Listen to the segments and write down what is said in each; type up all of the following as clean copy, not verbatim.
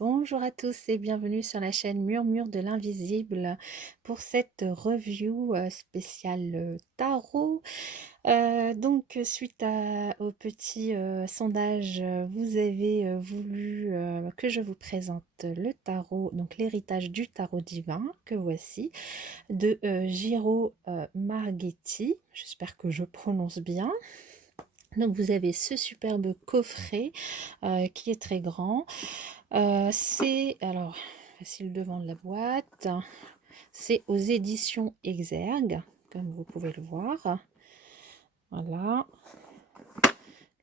Bonjour à tous et bienvenue sur la chaîne Murmure de l'Invisible pour cette review spéciale tarot. Suite au petit sondage, vous avez voulu que je vous présente le tarot, donc l'héritage du tarot divin, que voici, de Giro Marghetti. J'espère que je prononce bien. Donc vous avez ce superbe coffret qui est très grand. Alors, voici le devant de la boîte. C'est aux éditions Exergue, comme vous pouvez le voir. Voilà.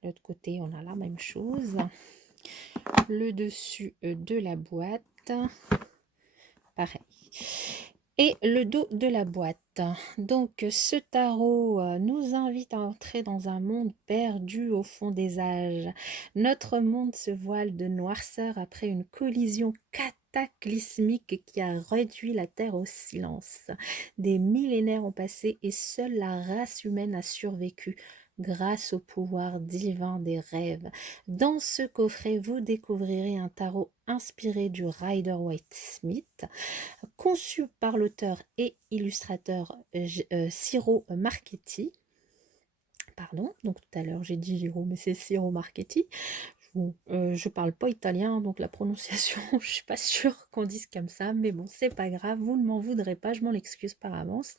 De l'autre côté, on a la même chose. Le dessus de la boîte, pareil. Et le dos de la boîte. Donc, ce tarot nous invite à entrer dans un monde perdu au fond des âges. Notre monde se voile de noirceur après une collision cataclysmique qui a réduit la Terre au silence. Des millénaires ont passé et seule la race humaine a survécu grâce au pouvoir divin des rêves. Dans ce coffret, vous découvrirez un tarot inspiré du Rider-Waite-Smith, conçu par l'auteur et illustrateur Ciro Marchetti. Pardon, donc tout à l'heure j'ai dit Giro, mais c'est Ciro Marchetti. Bon, je parle pas italien, donc la prononciation, je suis pas sûre qu'on dise comme ça, mais bon, c'est pas grave, vous ne m'en voudrez pas, je m'en excuse par avance.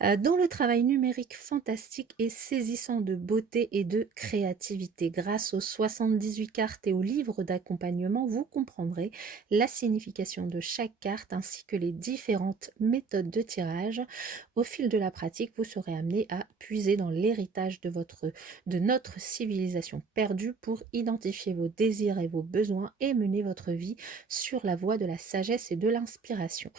Dont le travail numérique fantastique et saisissant de beauté et de créativité. Grâce aux 78 cartes et au livre d'accompagnement, vous comprendrez la signification de chaque carte ainsi que les différentes méthodes de tirage. Au fil de la pratique, vous serez amené à puiser dans l'héritage de notre civilisation perdue pour identifier vos désirs et vos besoins et mener votre vie sur la voie de la sagesse et de l'inspiration.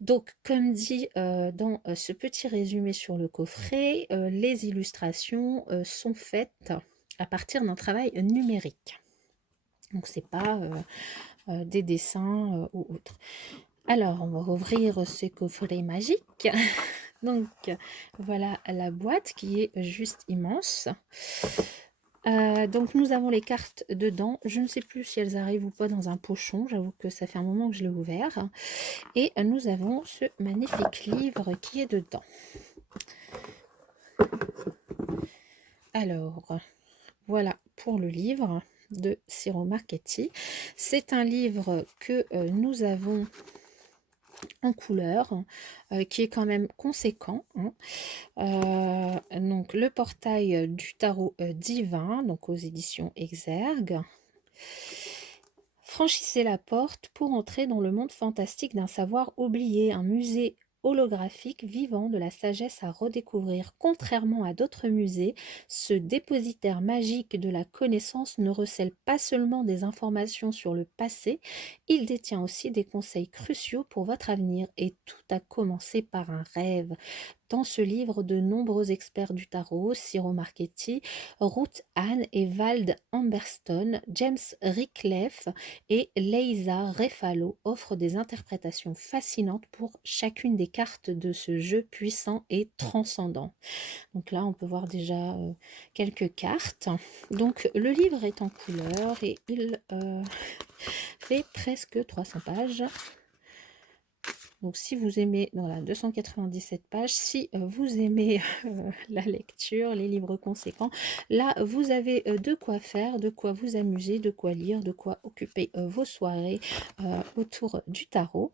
Donc, comme dit dans ce petit résumé sur le coffret, les illustrations sont faites à partir d'un travail numérique. Donc, c'est pas des dessins ou autres. Alors, on va ouvrir ce coffret magique. Donc, voilà la boîte qui est juste immense. Donc, nous avons les cartes dedans. Je ne sais plus si elles arrivent ou pas dans un pochon. J'avoue que ça fait un moment que je l'ai ouvert. Et nous avons ce magnifique livre qui est dedans. Alors, voilà pour le livre de Ciro Marchetti. C'est un livre que nous avons en couleur, qui est quand même conséquent. Donc, le portail du tarot divin, donc aux éditions Exergue. Franchissez la porte pour entrer dans le monde fantastique d'un savoir oublié, un musée holographique vivant de la sagesse à redécouvrir. Contrairement à d'autres musées, ce dépositaire magique de la connaissance ne recèle pas seulement des informations sur le passé, il détient aussi des conseils cruciaux pour votre avenir. Et tout a commencé par un rêve. Dans ce livre, de nombreux experts du tarot, Ciro Marchetti, Ruth Ann et Vald Amberstone, James Rickleffe et Leisa Refalo offrent des interprétations fascinantes pour chacune des cartes de ce jeu puissant et transcendant. Donc là, on peut voir déjà quelques cartes. Donc le livre est en couleur et il fait presque 300 pages. Donc si vous aimez, voilà, 297 pages, si vous aimez la lecture, les livres conséquents, là vous avez de quoi faire, de quoi vous amuser, de quoi lire, de quoi occuper vos soirées autour du tarot.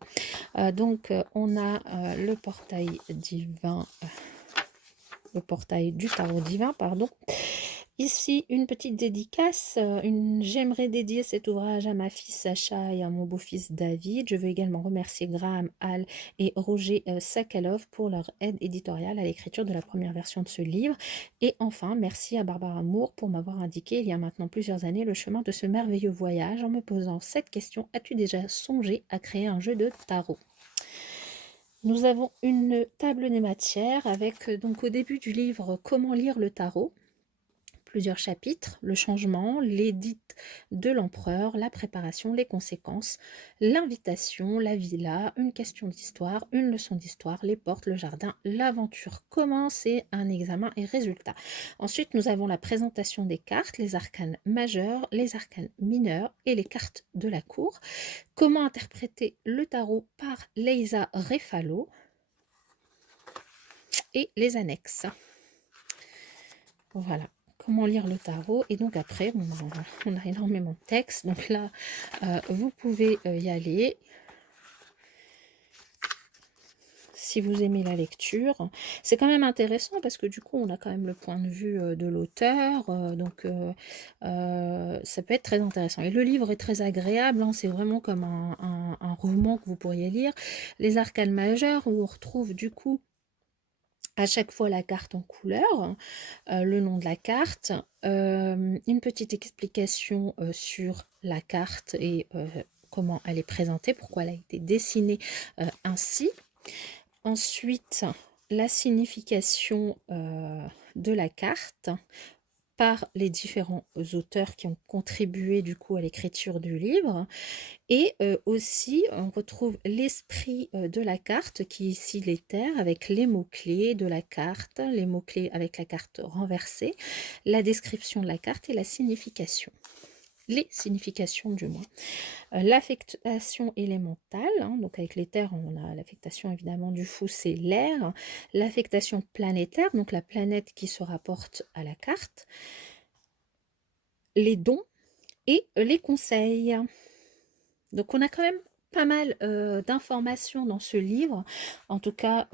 On a le portail divin, le portail du tarot divin, pardon. Ici, une petite dédicace. J'aimerais dédier cet ouvrage à ma fille Sacha et à mon beau-fils David. Je veux également remercier Graham Hall et Roger Sakalov pour leur aide éditoriale à l'écriture de la première version de ce livre. Et enfin, merci à Barbara Moore pour m'avoir indiqué il y a maintenant plusieurs années le chemin de ce merveilleux voyage en me posant cette question: as-tu déjà songé à créer un jeu de tarot? Nous avons une table des matières avec donc au début du livre comment lire le tarot, plusieurs chapitres, le changement, l'édite de l'empereur, la préparation, les conséquences, l'invitation, la villa, une question d'histoire, une leçon d'histoire, les portes, le jardin, l'aventure commence et un examen et résultat. Ensuite, nous avons la présentation des cartes, les arcanes majeurs, les arcanes mineurs et les cartes de la cour. Comment interpréter le tarot par Leisa Refalo et les annexes. Voilà. Comment lire le tarot. Et donc après, on a énormément de texte. Donc là, vous pouvez y aller. Si vous aimez la lecture, c'est quand même intéressant parce que du coup, on a quand même le point de vue de l'auteur. Ça peut être très intéressant. Et le livre est très agréable. Hein, c'est vraiment comme un roman que vous pourriez lire. Les arcanes majeures, où on retrouve du coup à chaque fois la carte en couleur, le nom de la carte, une petite explication sur la carte et comment elle est présentée, pourquoi elle a été dessinée ainsi. Ensuite, la signification de la carte par les différents auteurs qui ont contribué du coup à l'écriture du livre. Et aussi, on retrouve l'esprit de la carte qui est ici l'éther avec les mots-clés de la carte, les mots-clés avec la carte renversée, la description de la carte et la signification. Les significations du moins. L'affectation élémentale, hein, donc avec l'éther, on a l'affectation évidemment du fou, c'est l'air. L'affectation planétaire, donc la planète qui se rapporte à la carte. Les dons et les conseils. Donc on a quand même pas mal d'informations dans ce livre, en tout cas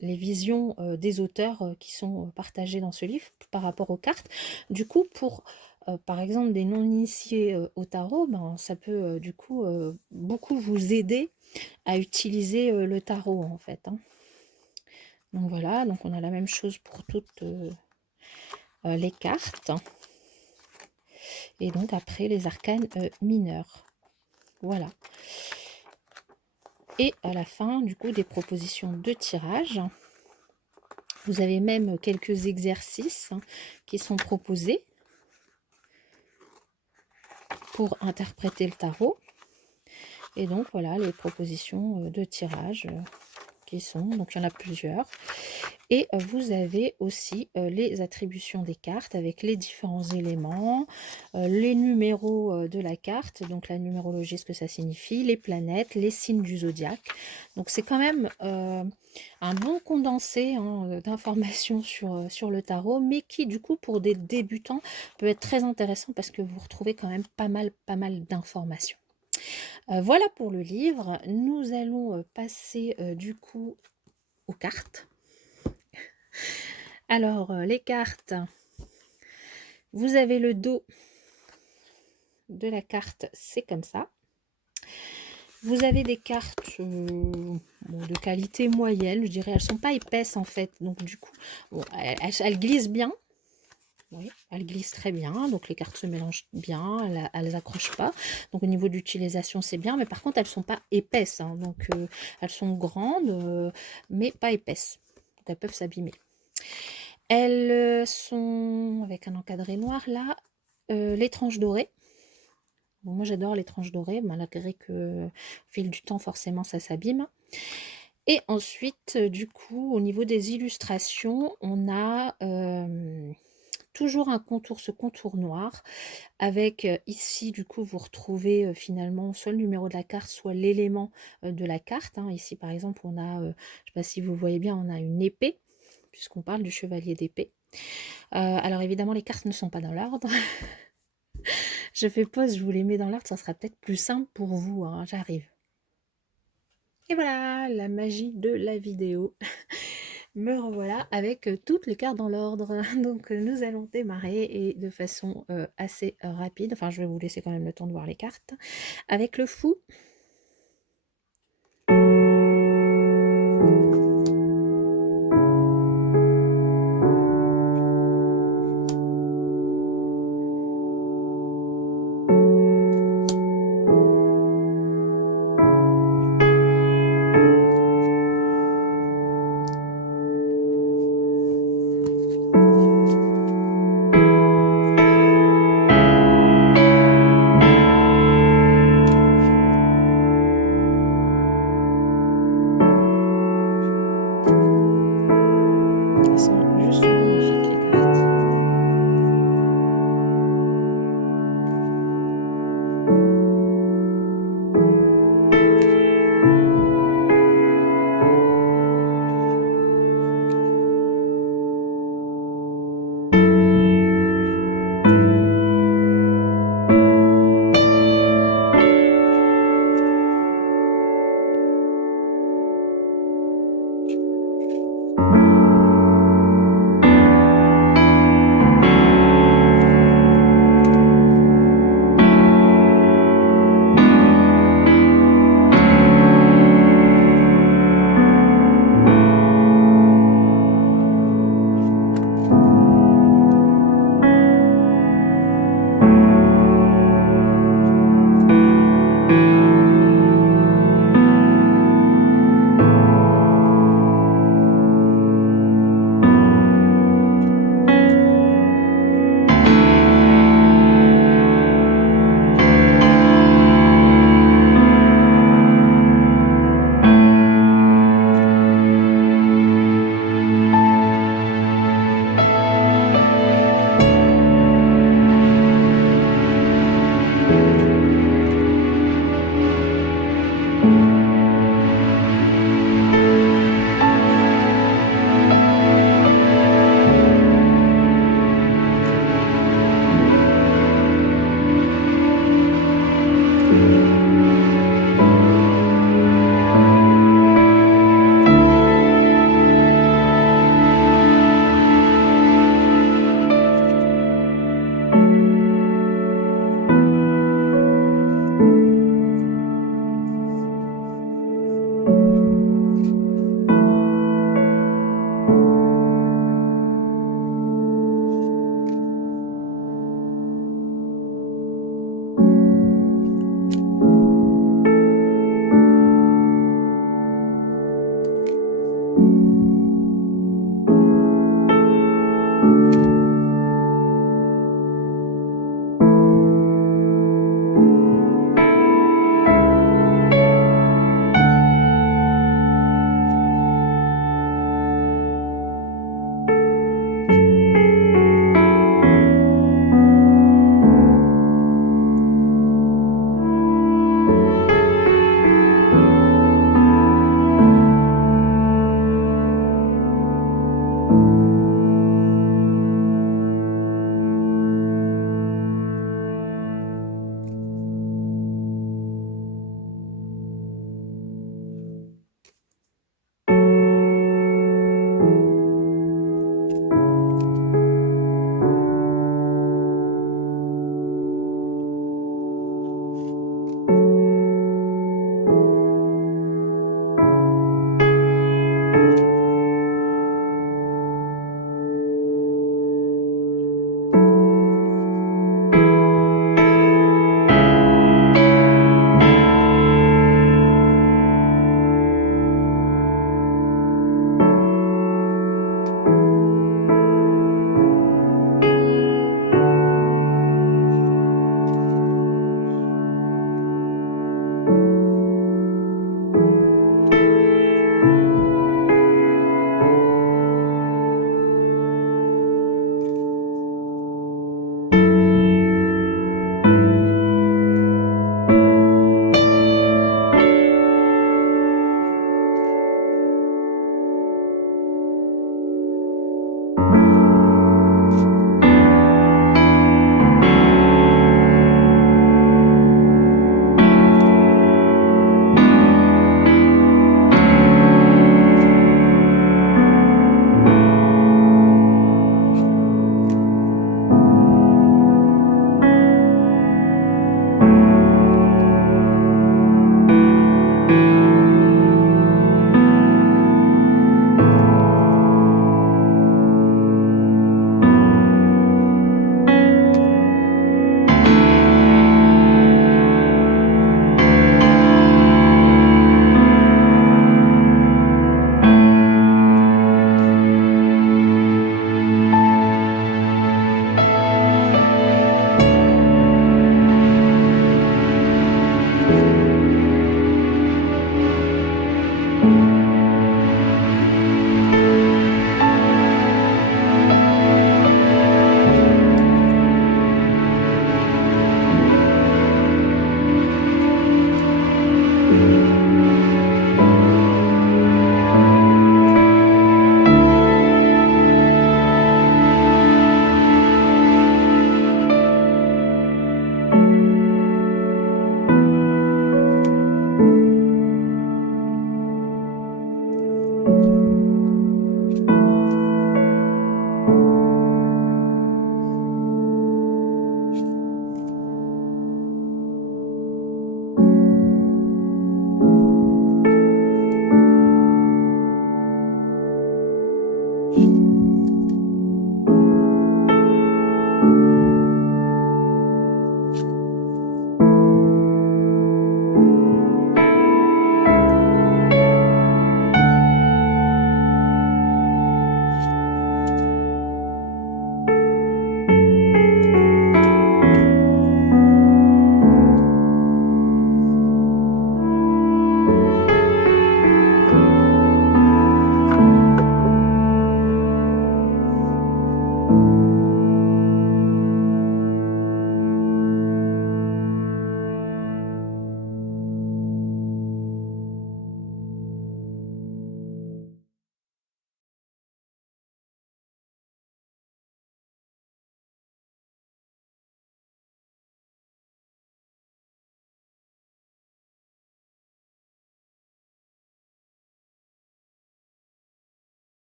les visions des auteurs qui sont partagées dans ce livre par rapport aux cartes. Du coup, pour par exemple des non-initiés au tarot, ben, ça peut du coup beaucoup vous aider à utiliser le tarot en fait. Hein. Donc voilà, donc on a la même chose pour toutes les cartes. Et donc après les arcanes mineurs. Voilà. Et à la fin, du coup, des propositions de tirage. Vous avez même quelques exercices qui sont proposés pour interpréter le tarot. Et donc, voilà les propositions de tirage qui sont. Donc, il y en a plusieurs. Et vous avez aussi les attributions des cartes avec les différents éléments, les numéros de la carte, donc la numérologie, ce que ça signifie, les planètes, les signes du zodiaque. Donc c'est quand même un bon condensé hein, d'informations sur le tarot, mais qui du coup pour des débutants peut être très intéressant parce que vous retrouvez quand même pas mal d'informations. Voilà pour le livre. Nous allons passer du coup aux cartes. Alors, les cartes, vous avez le dos de la carte, c'est comme ça. Vous avez des cartes de qualité moyenne, je dirais. Elles ne sont pas épaisses en fait, donc du coup, bon, elles glissent bien. Oui, elles glissent très bien, donc les cartes se mélangent bien, elles accrochent pas. Donc au niveau d'utilisation, c'est bien, mais par contre, elles ne sont pas épaisses. Hein, donc elles sont grandes, mais pas épaisses. Donc elles peuvent s'abîmer. Elles sont avec un encadré noir là, les tranches dorées. Bon, moi j'adore les tranches dorées, malgré que au fil du temps forcément ça s'abîme. Et ensuite du coup au niveau des illustrations, on a toujours un contour, ce contour noir, avec ici du coup vous retrouvez finalement soit le numéro de la carte, soit l'élément de la carte. Hein. Ici par exemple on a, je ne sais pas si vous voyez bien, on a une épée, puisqu'on parle du chevalier d'épée. Alors évidemment les cartes ne sont pas dans l'ordre. Je fais pause, je vous les mets dans l'ordre, ça sera peut-être plus simple pour vous, hein, j'arrive. Et voilà, la magie de la vidéo. Me revoilà avec toutes les cartes dans l'ordre. Donc nous allons démarrer et de façon assez rapide. Enfin, je vais vous laisser quand même le temps de voir les cartes. Avec le fou,